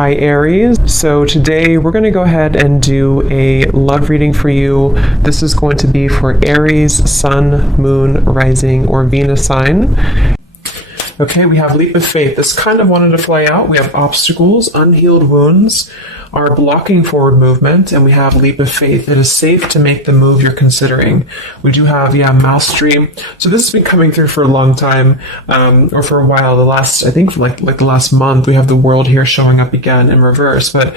Hi Aries. So today we're going to go ahead and do a love reading for you. This is going to be for Aries, Sun, Moon, Rising, or Venus sign. Okay, we have leap of faith. This kind of wanted to fly out. We have obstacles, unhealed wounds are blocking forward movement, and we have leap of faith. It is safe to make the move you're considering. We do have, mastery. So this has been coming through for a long time, or for a while. I think like the last month, we have the world here showing up again in reverse. But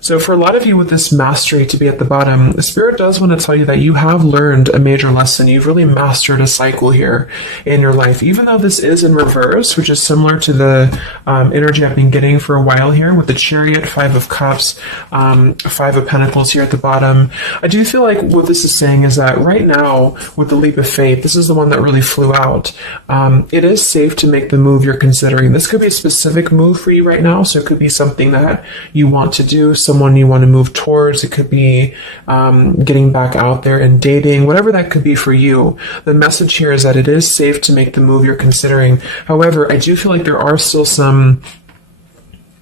so for a lot of you with this mastery to be at the bottom, the Spirit does want to tell you that you have learned a major lesson. You've really mastered a cycle here in your life, even though this is in reverse, which is similar to the energy I've been getting for a while here with the Chariot, Five of Cups, Five of Pentacles here at the bottom. I do feel like what this is saying is that right now with the leap of faith, this is the one that really flew out. It is safe to make the move you're considering. This could be a specific move for you right now. So it could be something that you want to do, someone you want to move towards. It could be getting back out there and dating, whatever that could be for you. The message here is that it is safe to make the move you're considering. However, I do feel like there are still some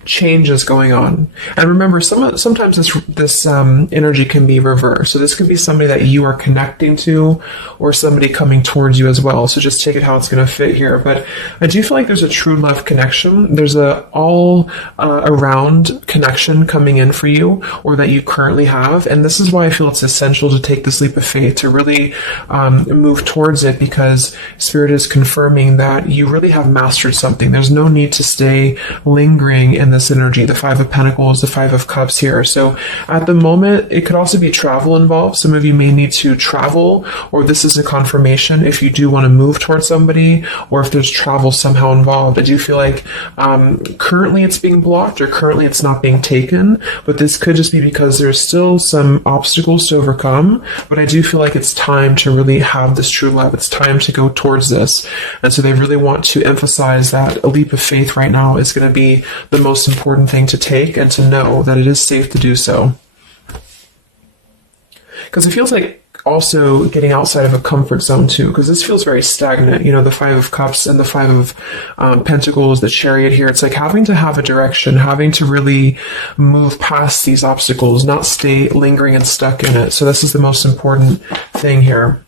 changes going on. And remember, sometimes this energy can be reversed. So this could be somebody that you are connecting to or somebody coming towards you as well. So just take it how it's going to fit here. But I do feel like there's a true love connection. There's a all around connection coming in for you, or that you currently have. And this is why I feel it's essential to take this leap of faith, to really move towards it, because Spirit is confirming that you really have mastered something. There's no need to stay lingering in this energy, the Five of Pentacles, the Five of Cups here. So at the moment, it could also be travel involved. Some of you may need to travel, or this is a confirmation if you do want to move towards somebody, or if there's travel somehow involved. I do feel like currently it's being blocked, or currently it's not being taken, but this could just be because there's still some obstacles to overcome. But I do feel like it's time to really have this true love. It's time to go towards this. And so they really want to emphasize that a leap of faith right now is going to be the most important thing to take, and to know that it is safe to do so. Because it feels like also getting outside of a comfort zone too, because this feels very stagnant. The Five of Cups and the Five of Pentacles, the Chariot here. It's like having to have a direction, having to really move past these obstacles, not stay lingering and stuck in it. So this is the most important thing here.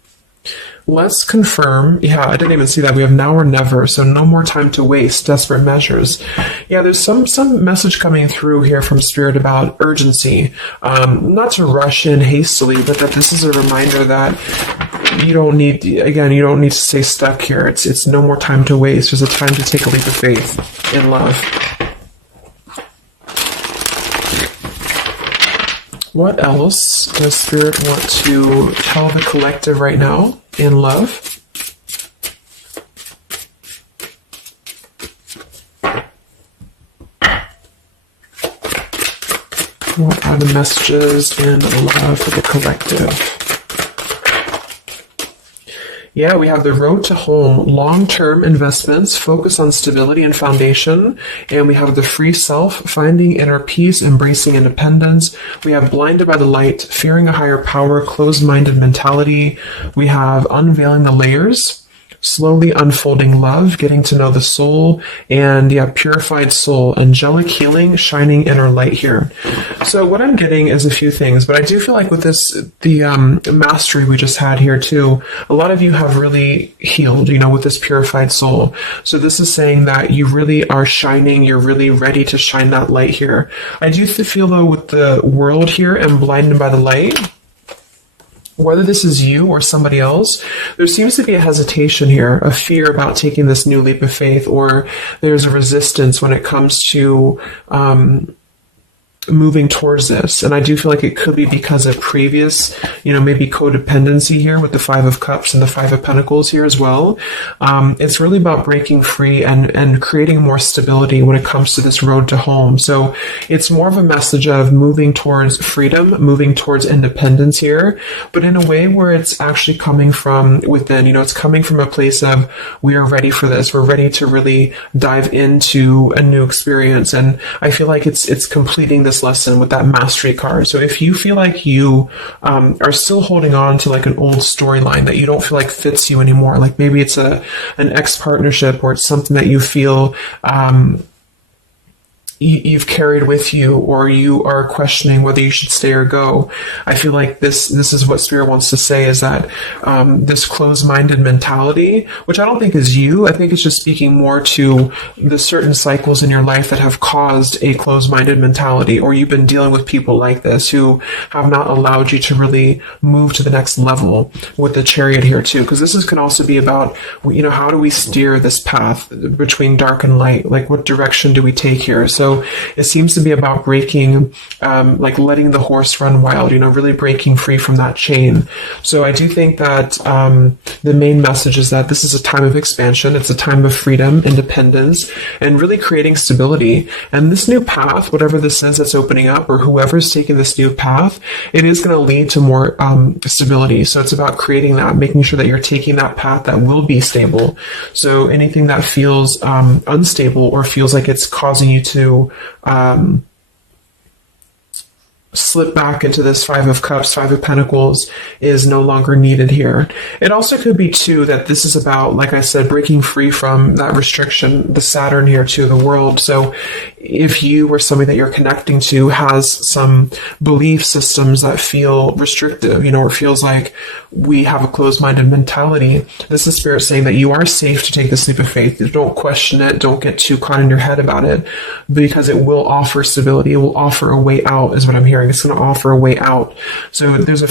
Let's confirm. Yeah, I didn't even see that. We have now or never, so no more time to waste, desperate measures. Yeah, there's some message coming through here from Spirit about urgency. Not to rush in hastily, but that this is a reminder that you don't need to stay stuck here. It's no more time to waste. There's a time to take a leap of faith in love. What else does Spirit want to tell the collective right now in love? What are the messages in love for the collective? Yeah, we have the road to home, long-term investments, focus on stability and foundation. And we have the free self, finding inner peace, embracing independence. We have blinded by the light, fearing a higher power, closed-minded mentality. We have unveiling the layers, slowly unfolding love, getting to know the soul, and purified soul, angelic healing, shining inner light here. So what I'm getting is a few things, but I do feel like with this, the mastery we just had here too, a lot of you have really healed, with this purified soul. So this is saying that you really are shining, you're really ready to shine that light here. I do feel though with the world here and blinded by the light, whether this is you or somebody else, there seems to be a hesitation here, a fear about taking this new leap of faith, or there's a resistance when it comes to moving towards this. And I do feel like it could be because of previous, maybe codependency here with the Five of Cups and the Five of Pentacles here as well. It's really about breaking free and creating more stability when it comes to this road to home. So it's more of a message of moving towards freedom, moving towards independence here, but in a way where it's actually coming from within. It's coming from a place of, we are ready for this. We're ready to really dive into a new experience. And I feel like it's completing this lesson with that mastery card. So if you feel like you are still holding on to like an old storyline that you don't feel like fits you anymore, like maybe it's an ex partnership, or it's something that you feel you've carried with you, or you are questioning whether you should stay or go. I feel like this is what Spirit wants to say, is that this closed-minded mentality, which I don't think is you, I think it's just speaking more to the certain cycles in your life that have caused a closed-minded mentality, or you've been dealing with people like this who have not allowed you to really move to the next level, with the Chariot here too, because can also be about, how do we steer this path between dark and light? Like, what direction do we take here? So it seems to be about breaking, like letting the horse run wild, really breaking free from that chain. So I do think that the main message is that this is a time of expansion. It's a time of freedom, independence, and really creating stability. And this new path, whatever this is that's opening up, or whoever's taking this new path, it is going to lead to more stability. So it's about creating that, making sure that you're taking that path that will be stable. So anything that feels unstable, or feels like it's causing you to slip back into this Five of Cups, Five of Pentacles, is no longer needed here. It also could be too that this is about, like I said, breaking free from that restriction, the Saturn here too, the world. So if you or somebody that you're connecting to has some belief systems that feel restrictive, or feels like we have a closed-minded mentality, this is Spirit saying that you are safe to take this leap of faith. Don't question it. Don't get too caught in your head about it, because it will offer stability. It will offer a way out, is what I'm hearing. It's going to offer a way out. So there's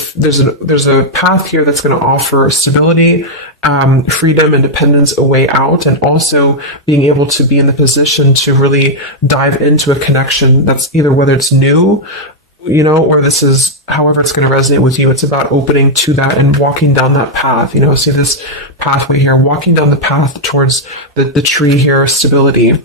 a path here that's going to offer stability, freedom, independence, a way out, and also being able to be in the position to really dive into a connection that's either, whether it's new, or this is however it's going to resonate with you. It's about opening to that and walking down that path. See this pathway here, walking down the path towards the tree here, stability.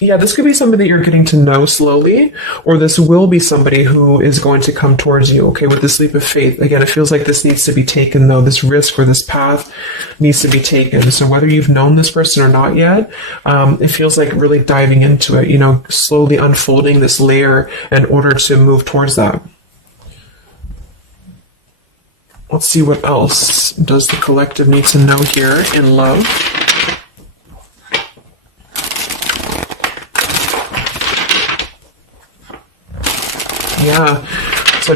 Yeah, this could be somebody that you're getting to know slowly, or this will be somebody who is going to come towards you, okay, with this leap of faith. Again, it feels like this needs to be taken, though. This risk or this path needs to be taken. So whether you've known this person or not yet, it feels like really diving into it, slowly unfolding this layer in order to move towards that. Let's see what else does the collective need to know here in love. Yeah, so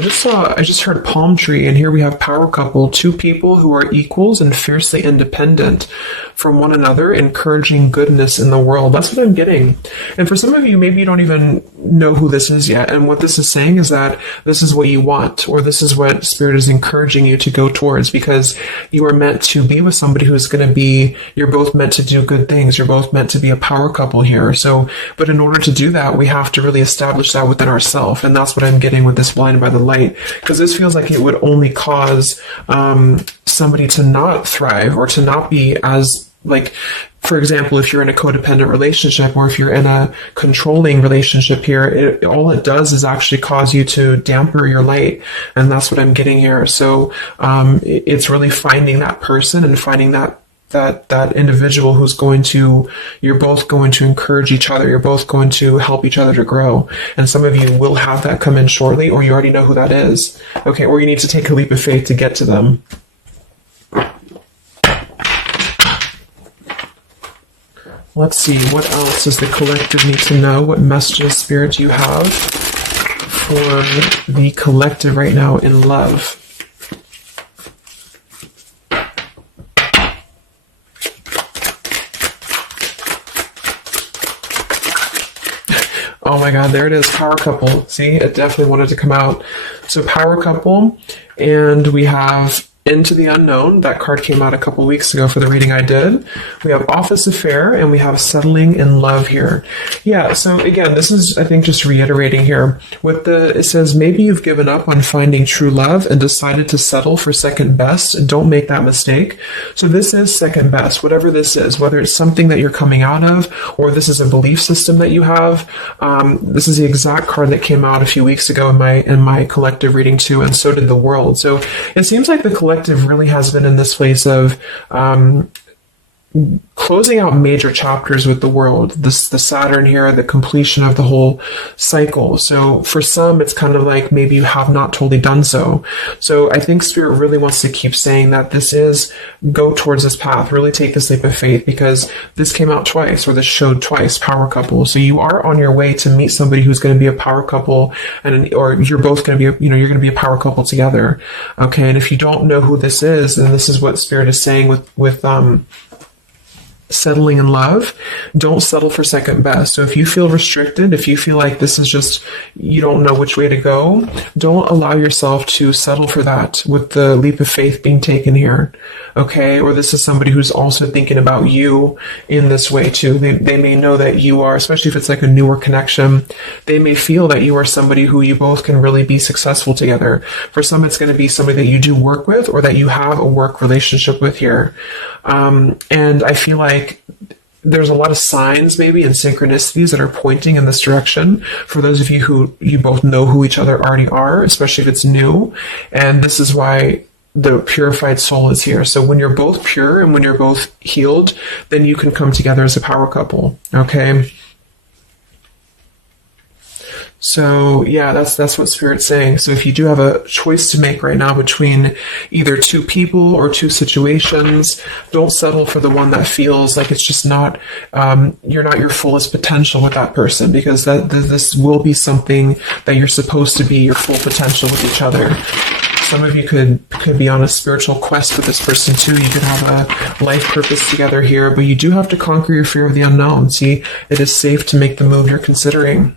I just heard palm tree, and here we have power couple, two people who are equals and fiercely independent from one another, encouraging goodness in the world. That's what I'm getting. And for some of you, maybe you don't even know who this is yet. And what this is saying is that this is what you want, or this is what Spirit is encouraging you to go towards, because you are meant to be with somebody who's going to be, you're both meant to do good things. You're both meant to be a power couple here. So, but in order to do that, we have to really establish that within ourselves. And that's what I'm getting with this Blinded by the Light, because this feels like it would only cause somebody to not thrive, or to not be as, like, for example, if you're in a codependent relationship, or if you're in a controlling relationship here, all it does is actually cause you to damper your light. And that's what I'm getting here. So it's really finding that person and finding that individual who's you're both going to encourage each other. You're both going to help each other to grow. And some of you will have that come in shortly, or you already know who that is. Okay, or you need to take a leap of faith to get to them. Let's see, what else does the collective need to know? What messages, Spirit, do you have for the collective right now in love? Oh my God, there it is, power couple. See, it definitely wanted to come out. So power couple, and we have Into the Unknown. That card came out a couple weeks ago for the reading I did. We have Office Affair, and we have Settling in Love here. Yeah, so again, this is, I think, just reiterating here. It says, maybe you've given up on finding true love and decided to settle for second best. Don't make that mistake. So this is second best, whatever this is, whether it's something that you're coming out of, or this is a belief system that you have. This is the exact card that came out a few weeks ago in my collective reading too, and so did the World. So it seems like the collective really has been in this place of closing out major chapters with the world. The Saturn here, the completion of the whole cycle. So for some, it's kind of like maybe you have not totally done so. So I think Spirit really wants to keep saying that this is, go towards this path, really take this leap of faith, because this came out twice, or this showed twice, power couple. So you are on your way to meet somebody who's going to be a power couple, or you're both going to be, you're going to be a power couple together. Okay. And if you don't know who this is, then this is what Spirit is saying with settling in love. Don't settle for second best. So if you feel restricted, if you feel like this is just, you don't know which way to go, don't allow yourself to settle for that with the leap of faith being taken here. Okay. Or this is somebody who's also thinking about you in this way too. They may know that you are, especially if it's like a newer connection, they may feel that you are somebody who you both can really be successful together. For some, it's going to be somebody that you do work with, or that you have a work relationship with here. And I feel like there's a lot of signs maybe and synchronicities that are pointing in this direction for those of you who you both know who each other already are, especially if it's new. And this is why the purified soul is here. So when you're both pure and when you're both healed, then you can come together as a power couple. Okay. So yeah, that's what Spirit's saying. So if you do have a choice to make right now between either two people or two situations, don't settle for the one that feels like it's just not, you're not your fullest potential with that person, because this will be something that you're supposed to be your full potential with each other. Some of you could be on a spiritual quest with this person too. You could have a life purpose together here, but you do have to conquer your fear of the unknown. See, it is safe to make the move you're considering.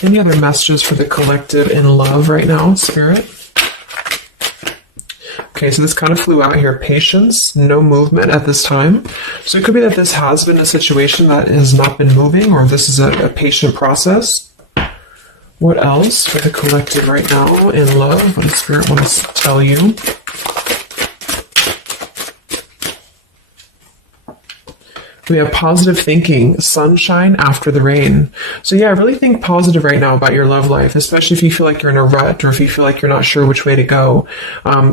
Any other messages for the collective in love right now, Spirit? Okay, so this kind of flew out here. Patience, no movement at this time. So it could be that this has been a situation that has not been moving, or this is a patient process. What else for the collective right now in love? What does Spirit want to tell you? We have positive thinking, sunshine after the rain. So yeah, really think positive right now about your love life, especially if you feel like you're in a rut, or if you feel like you're not sure which way to go.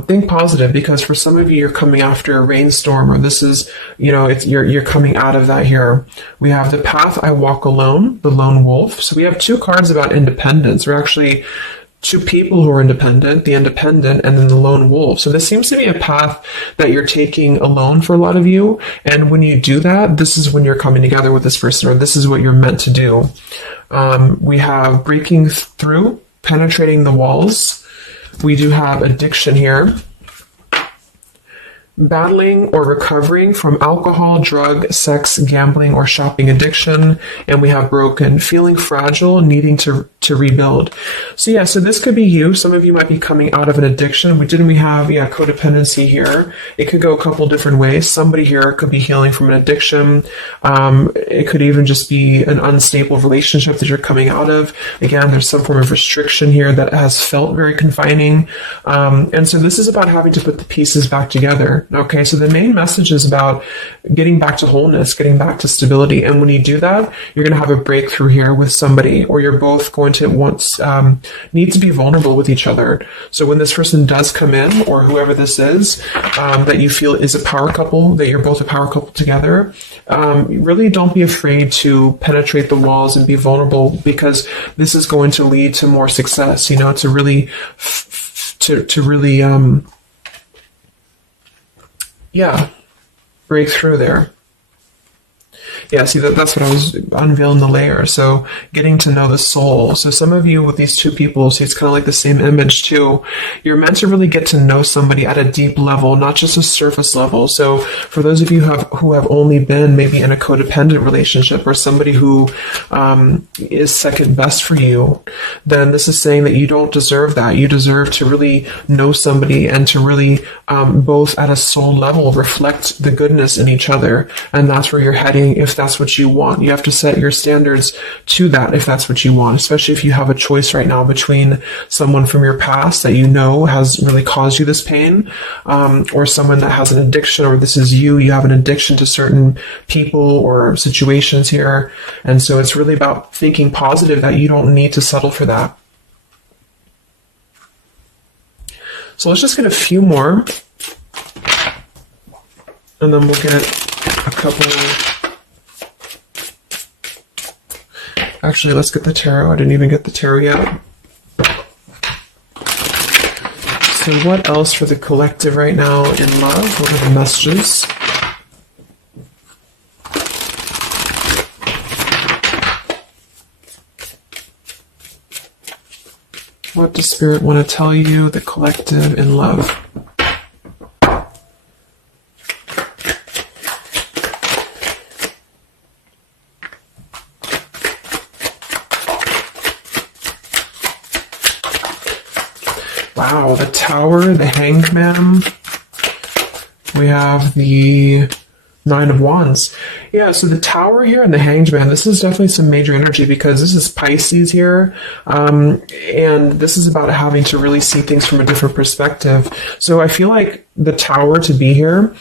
Think positive, because for some of you, you're coming after a rainstorm, or this is, you're coming out of that here. We have the path I walk alone, the lone wolf. So we have two cards about independence. We're actually two people who are independent, the independent, and then the lone wolf. So this seems to be a path that you're taking alone for a lot of you. And when you do that, this is when you're coming together with this person, or this is what you're meant to do. We have breaking through, penetrating the walls. We do have addiction here. Battling or recovering from alcohol, drug, sex, gambling, or shopping addiction. And we have broken, feeling fragile, needing to rebuild. So yeah, so this could be you. Some of you might be coming out of an addiction. We have codependency here. It could go a couple different ways. Somebody here could be healing from an addiction. It could even just be an unstable relationship that you're coming out of. Again, there's some form of restriction here that has felt very confining. And so this is about having to put the pieces back together. Okay, so the main message is about getting back to wholeness, getting back to stability. And when you do that, you're going to have a breakthrough here with somebody, or you're both going to need to be vulnerable with each other. So when this person does come in, or whoever this is, that you feel is a power couple, that you're both a power couple together, really don't be afraid to penetrate the walls and be vulnerable, because this is going to lead to more success, to really, break through there. Yeah, see, that's what I was unveiling the layer. So getting to know the soul. So some of you with these two people, see, it's kind of like the same image too. You're meant to really get to know somebody at a deep level, not just a surface level. So for those of you who have only been maybe in a codependent relationship, or somebody who is second best for you, then this is saying that you don't deserve that. You deserve to really know somebody, and to really both at a soul level reflect the goodness in each other. And that's where you're heading if that's what you want. You have to set your standards to that if that's what you want, especially if you have a choice right now between someone from your past that has really caused you this pain, or someone that has an addiction, or this is you have an addiction to certain people or situations here. And so it's really about thinking positive, that you don't need to settle for that. So let's just get a few more And then we'll get a couple. Actually, let's get the tarot. I didn't even get the tarot yet. So what else for the collective right now in love? What are the messages? What does Spirit want to tell you, the collective in love? Wow, the Tower, the Hanged Man. We have the Nine of Wands. Yeah, so the Tower here and the Hanged Man, this is definitely some major energy because this is Pisces here. And this is about having to really see things from a different perspective. So I feel like the Tower to be here,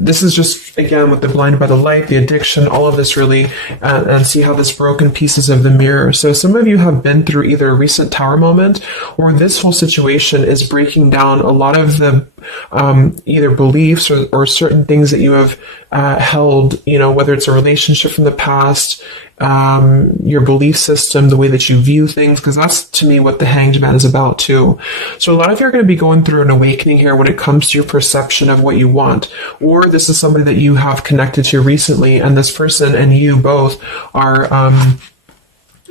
this is just, again, with the blinded by the light, the addiction, all of this really, and see how this broken pieces of the mirror. So some of you have been through either a recent Tower moment or this whole situation is breaking down a lot of the either beliefs or certain things that you have held, you know, whether it's a relationship from the past, your belief system, the way that you view things, because that's to me what the Hanged Man is about too. So a lot of you are going to be going through an awakening here when it comes to your perception of what you want, or this is somebody that you have connected to recently, and this person and you both are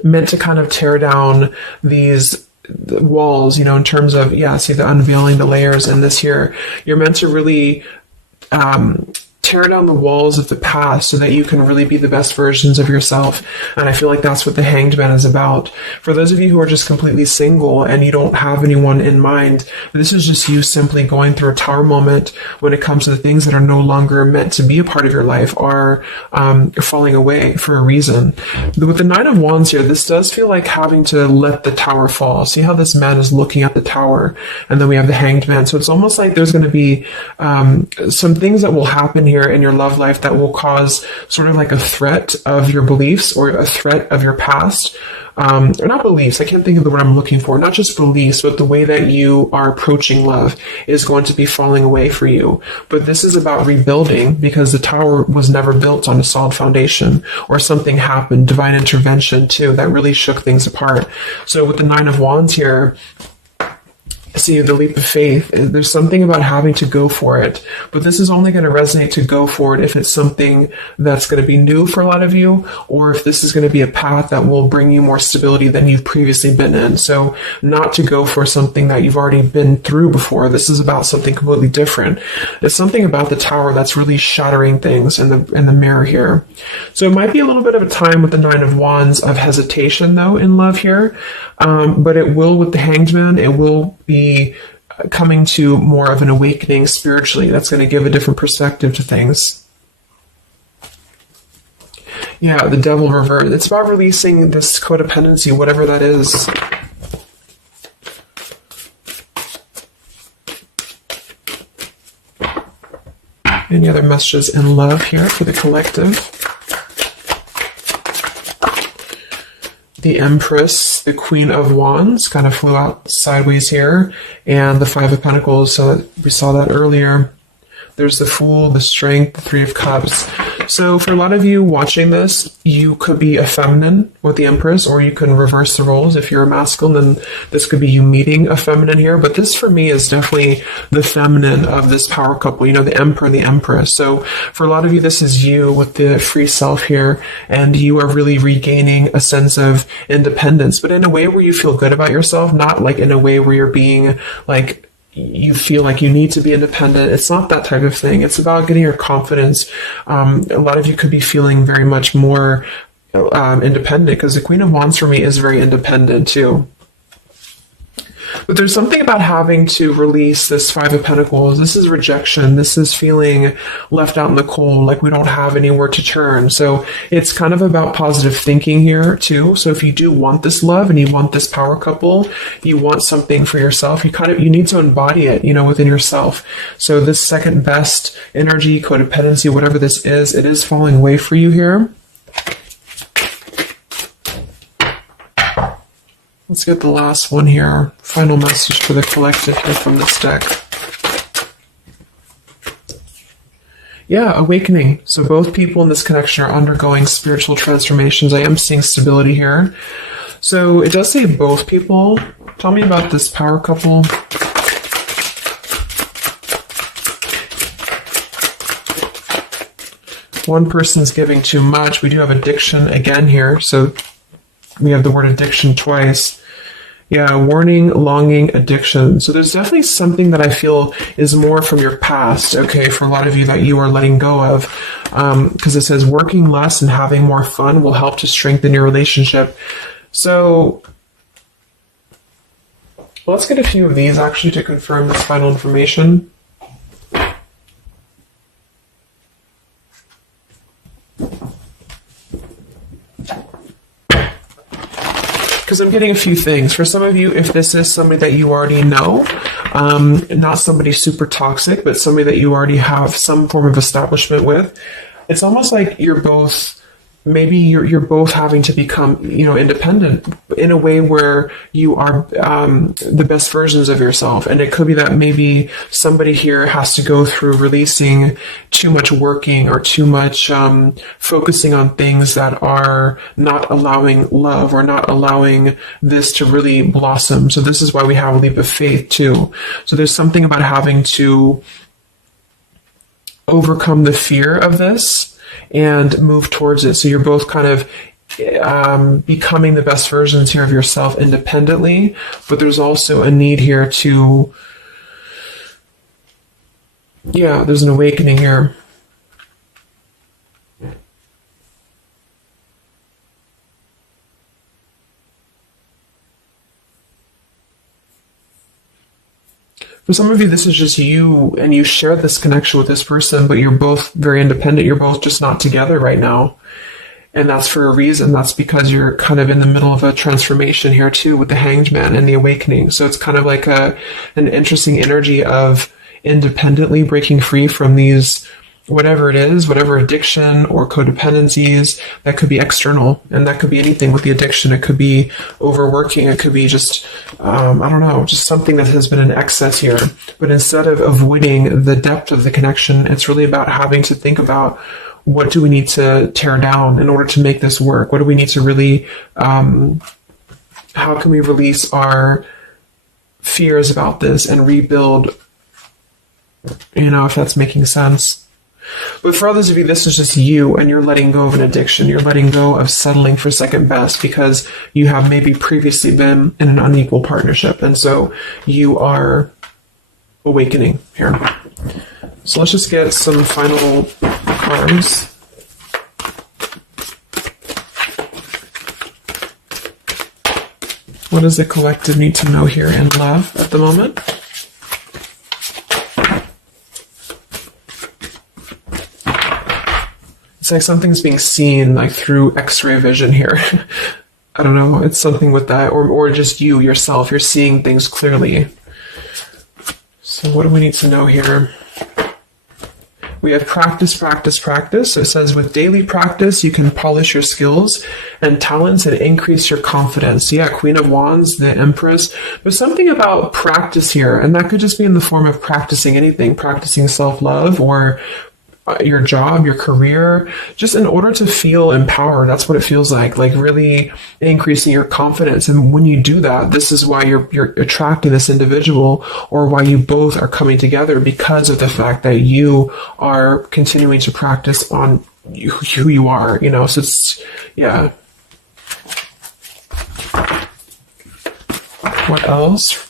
meant to kind of tear down these walls, you know, in terms of, yeah, see the unveiling the layers in this here. You're meant to really tear down the walls of the past so that you can really be the best versions of yourself. And I feel like that's what the Hanged Man is about. For those of you who are just completely single and you don't have anyone in mind, this is just you simply going through a Tower moment when it comes to the things that are no longer meant to be a part of your life are falling away for a reason. With the Nine of Wands here, this does feel like having to let the Tower fall. See how this man is looking at the Tower, and then we have the Hanged Man. So it's almost like there's going to be some things that will happen here in your love life that will cause sort of like a threat of your beliefs or a threat of your past. Or not beliefs, I can't think of the word I'm looking for, not just beliefs, but the way that you are approaching love is going to be falling away for you. But this is about rebuilding because the Tower was never built on a solid foundation, or something happened, divine intervention too, that really shook things apart. So with the Nine of Wands here, see the leap of faith, there's something about having to go for it, but this is only going to resonate to go for it if it's something that's going to be new for a lot of you, or if this is going to be a path that will bring you more stability than you've previously been in. So not to go for something that you've already been through before. This is about something completely different. There's something about the Tower that's really shattering things in the mirror here. So it might be a little bit of a time with the Nine of Wands of hesitation though in love here, but it will with the Hanged Man, it will be coming to more of an awakening spiritually. That's going to give a different perspective to things. Yeah, the Devil reversed. It's about releasing this codependency, whatever that is. Any other messages in love here for the collective? The Empress, the Queen of Wands, kind of flew out sideways here, and the Five of Pentacles, so we saw that earlier. There's the Fool, the Strength, the Three of Cups. So for a lot of you watching this, you could be a feminine with the Empress, or you can reverse the roles. If you're a masculine, then this could be you meeting a feminine here. But this for me is definitely the feminine of this power couple, you know, the Emperor, the Empress. So for a lot of you, this is you with the free self here, and you are really regaining a sense of independence, but in a way where you feel good about yourself, not like in a way where you're being like, you feel like you need to be independent. It's not that type of thing. It's about getting your confidence. A lot of you could be feeling very much more independent, because the Queen of Wands for me is very independent too. But there's something about having to release this Five of Pentacles. This is rejection. This is feeling left out in the cold, like we don't have anywhere to turn. So it's kind of about positive thinking here too. So if you do want this love and you want this power couple, you want something for yourself, you need to embody it, you know, within yourself. So this second best energy, codependency, whatever this is, it is falling away for you here. Let's get the last one here. Final message for the collective here from this deck. Yeah, awakening. So both people in this connection are undergoing spiritual transformations. I am seeing stability here. So it does say both people. Tell me about this power couple. One person's giving too much. We do have addiction again here. So we have the word addiction twice. Yeah, warning, longing, addiction. So there's definitely something that I feel is more from your past, okay, for a lot of you that you are letting go of. Because it says working less and having more fun will help to strengthen your relationship. So let's get a few of these actually to confirm this final information. Because I'm getting a few things. For some of you, if this is somebody that you already know, not somebody super toxic, but somebody that you already have some form of establishment with, it's almost like you're both, maybe you're both having to become, independent in a way where you are the best versions of yourself. And it could be that maybe somebody here has to go through releasing too much working or too much focusing on things that are not allowing love or not allowing this to really blossom. So this is why we have a leap of faith too. So there's something about having to overcome the fear of this and move towards it. So you're both kind of becoming the best versions here of yourself independently, but there's also a need here to, there's an awakening here. For some of you, this is just you, and you share this connection with this person, but you're both very independent. You're both just not together right now. And that's for a reason. That's because you're kind of in the middle of a transformation here too with the Hanged Man and the awakening. So it's kind of like an interesting energy of independently breaking free from these, whatever it is, whatever addiction or codependencies that could be external. And that could be anything with the addiction. It could be overworking. It could be just, just something that has been in excess here. But instead of avoiding the depth of the connection, it's really about having to think about, what do we need to tear down in order to make this work? What do we need to really, how can we release our fears about this and rebuild, if that's making sense. But for others of you, this is just you, and you're letting go of an addiction. You're letting go of settling for second best because you have maybe previously been in an unequal partnership. And so you are awakening here. So let's just get some final cards. What does the collective need to know here in love at the moment? It's like something's being seen like through X-ray vision here. I don't know, it's something with that, or just you yourself, you're seeing things clearly. So what do we need to know here? We have practice, practice, practice. So it says with daily practice, you can polish your skills and talents and increase your confidence. Yeah, Queen of Wands, the Empress. There's something about practice here, and that could just be in the form of practicing anything, practicing self-love or your job, your career, just in order to feel empowered. That's what it feels like really increasing your confidence. And when you do that, this is why you're attracting this individual, or why you both are coming together, because of the fact that you are continuing to practice on who you are, so it's, yeah. What else?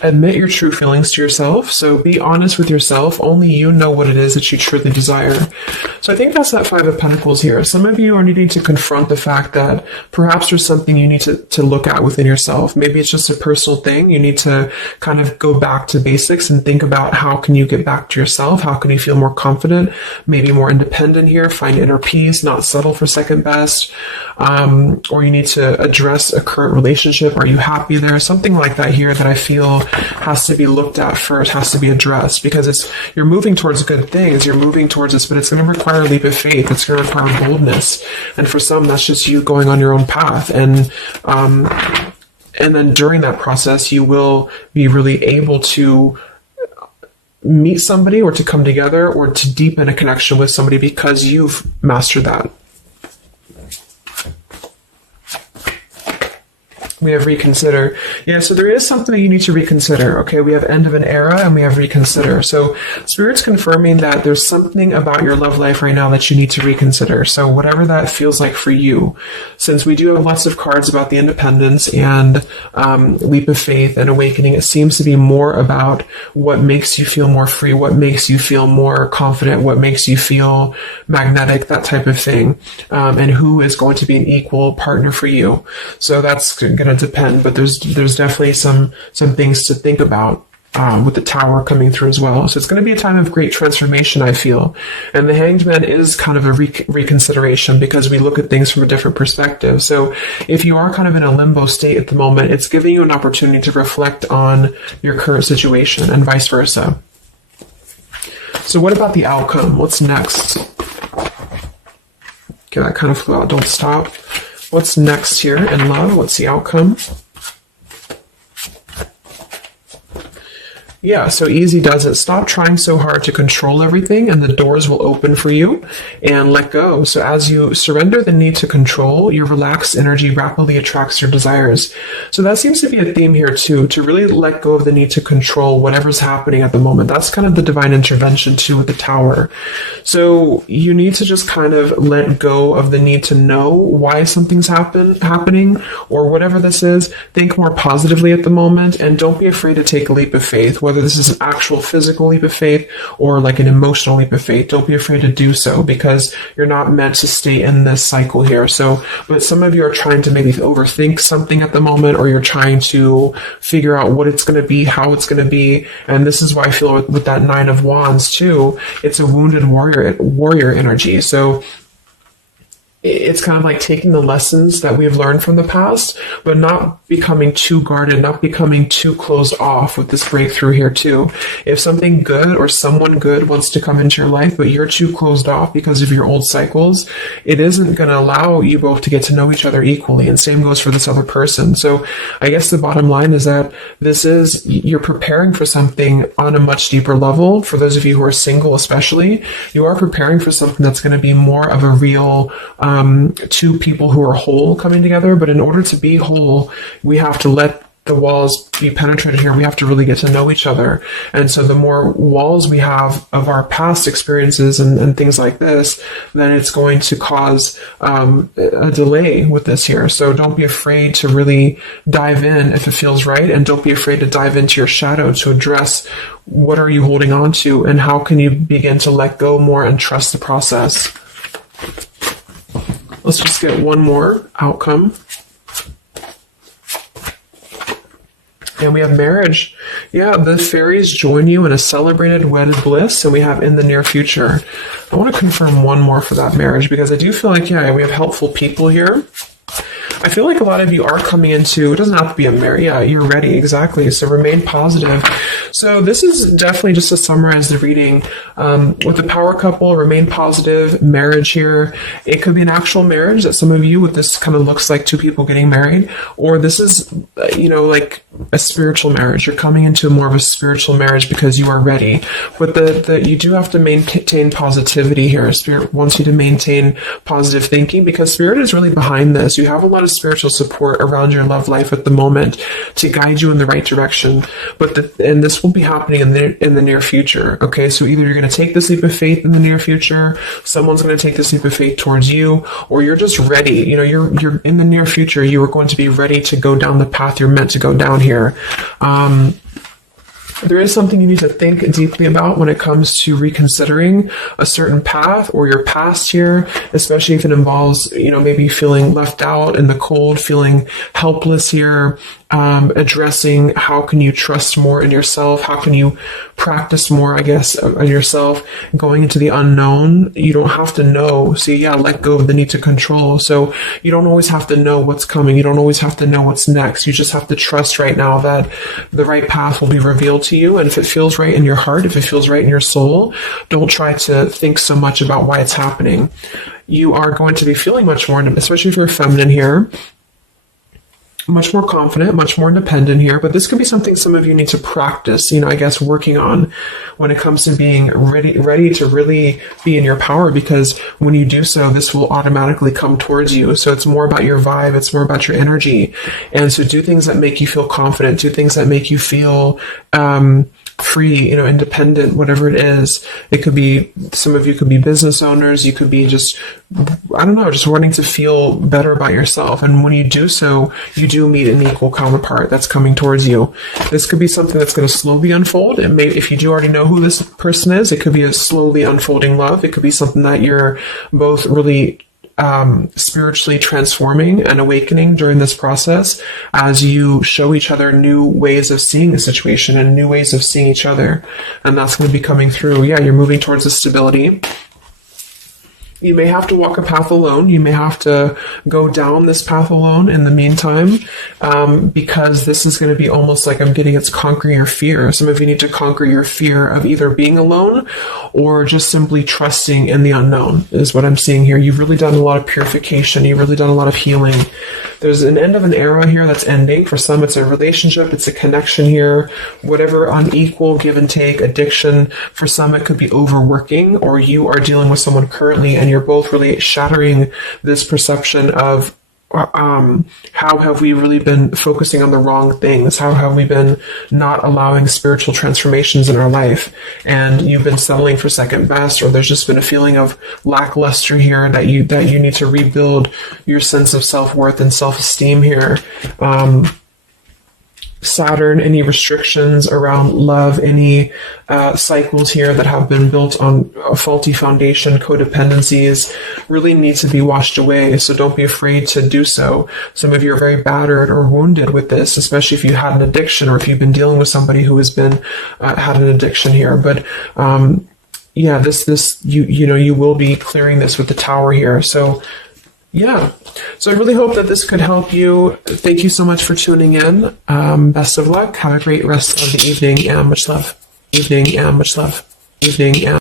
Admit your true feelings to yourself. So be honest with yourself. Only you know what it is that you truly desire. So I think that's that Five of Pentacles here. Some of you are needing to confront the fact that perhaps there's something you need to look at within yourself. Maybe it's just a personal thing. You need to kind of go back to basics and think about how can you get back to yourself? How can you feel more confident, maybe more independent here, find inner peace, not settle for second best. Or you need to address a current relationship. Are you happy there? Something like that here that I feel has to be looked at first, has to be addressed, because you're moving towards good things, you're moving towards this, but it's going to require a leap of faith, it's going to require boldness, and for some that's just you going on your own path, and then during that process you will be really able to meet somebody or to come together or to deepen a connection with somebody because you've mastered that. We have reconsider. Yeah, so there is something that you need to reconsider. Okay, we have end of an era and we have reconsider. So Spirit's confirming that there's something about your love life right now that you need to reconsider. So whatever that feels like for you, since we do have lots of cards about the independence and leap of faith and awakening, it seems to be more about what makes you feel more free, what makes you feel more confident, what makes you feel magnetic, that type of thing, and who is going to be an equal partner for you. So that's going to depend, but there's definitely some things to think about with the Tower coming through as well. So it's going to be a time of great transformation, I feel. And the Hanged Man is kind of a reconsideration because we look at things from a different perspective. So if you are kind of in a limbo state at the moment, it's giving you an opportunity to reflect on your current situation and vice versa. So what about the outcome? What's next? Okay, that kind of flew out. Don't stop. What's next here in love? What's the outcome? Yeah, so easy does it. Stop trying so hard to control everything and the doors will open for you, and let go. So as you surrender the need to control, your relaxed energy rapidly attracts your desires. So that seems to be a theme here too, to really let go of the need to control whatever's happening at the moment. That's kind of the divine intervention too with the Tower. So you need to just kind of let go of the need to know why something's happening or whatever this is. Think more positively at the moment and don't be afraid to take a leap of faith. Whether this is an actual physical leap of faith or like an emotional leap of faith, don't be afraid to do so because you're not meant to stay in this cycle here. So, but some of you are trying to maybe overthink something at the moment, or you're trying to figure out what it's going to be, how it's going to be. And this is why I feel with that Nine of Wands too, it's a wounded warrior energy. So it's kind of like taking the lessons that we've learned from the past, but not becoming too guarded, not becoming too closed off with this breakthrough here too. If something good or someone good wants to come into your life, but you're too closed off because of your old cycles, it isn't going to allow you both to get to know each other equally. And same goes for this other person. So I guess the bottom line is that you're preparing for something on a much deeper level. For those of you who are single especially, you are preparing for something that's going to be more of a real two people who are whole coming together. But in order to be whole, we have to let the walls be penetrated here. We have to really get to know each other. And so the more walls we have of our past experiences and things like this, then it's going to cause a delay with this here. So don't be afraid to really dive in if it feels right. And don't be afraid to dive into your shadow to address what are you holding on to and how can you begin to let go more and trust the process. Let's just get one more outcome. And we have marriage. Yeah, the fairies join you in a celebrated wedded bliss, and we have in the near future. I want to confirm one more for that marriage because I do feel like, yeah, we have helpful people here. I feel like a lot of you are coming into, it doesn't have to be a marriage. Yeah, you're ready. Exactly. So remain positive. So this is definitely just to summarize the reading. With the power couple, remain positive, marriage here. It could be an actual marriage that some of you with this kind of looks like two people getting married, or this is, like a spiritual marriage. You're coming into more of a spiritual marriage because you are ready. But you do have to maintain positivity here. Spirit wants you to maintain positive thinking because Spirit is really behind this. You have a lot of spiritual support around your love life at the moment to guide you in the right direction. And this will be happening in the near future. Okay, so either you're going to take this leap of faith in the near future, someone's going to take this leap of faith towards you, or you're just ready. You're in the near future. You are going to be ready to go down the path you're meant to go down here. There is something you need to think deeply about when it comes to reconsidering a certain path or your past here, especially if it involves, maybe feeling left out in the cold, feeling helpless here, addressing how can you trust more in yourself, how can you practice more, I guess, on yourself, going into the unknown. You don't have to know. So yeah, let go of the need to control. So you don't always have to know what's coming. You don't always have to know what's next. You just have to trust right now that the right path will be revealed to you. And if it feels right in your heart, if it feels right in your soul, don't try to think so much about why it's happening. You are going to be feeling much more, especially if you're feminine here. much more confident, much more independent here, but this could be something some of you need to practice, I guess, working on when it comes to being ready to really be in your power, because when you do so, this will automatically come towards you. So it's more about your vibe, it's more about your energy. And so do things that make you feel confident, do things that make you feel free, independent, whatever it is. It could be, some of you could be business owners, you could be just wanting to feel better about yourself. And when you do so, you do meet an equal counterpart that's coming towards you. This could be something that's going to slowly unfold. It may, if you do already know who this person is, it could be a slowly unfolding love. It could be something that you're both really spiritually transforming and awakening during this process as you show each other new ways of seeing the situation and new ways of seeing each other. And that's going to be coming through. Yeah, you're moving towards the stability. You may have to walk a path alone. You may have to go down this path alone in the meantime, because this is going to be almost like I'm getting it's conquering your fear. Some of you need to conquer your fear of either being alone or just simply trusting in the unknown is what I'm seeing here. You've really done a lot of purification. You've really done a lot of healing. There's an end of an era here that's ending. For some, it's a relationship. It's a connection here. Whatever unequal give and take, addiction. For some, it could be overworking, or you are dealing with someone currently and you're both really shattering this perception of how have we really been focusing on the wrong things? How have we been not allowing spiritual transformations in our life? And you've been settling for second best, or there's just been a feeling of lackluster here that you need to rebuild your sense of self-worth and self-esteem here. Saturn, any restrictions around love, any cycles here that have been built on a faulty foundation, codependencies, really need to be washed away. So don't be afraid to do so. Some of you are very battered or wounded with this, especially if you had an addiction or if you've been dealing with somebody who has been had an addiction here. But yeah, you will be clearing this with the Tower here. So yeah. So I really hope that this could help you. Thank you so much for tuning in. Best of luck. Have a great rest of the evening and much love. Evening and much love. Evening and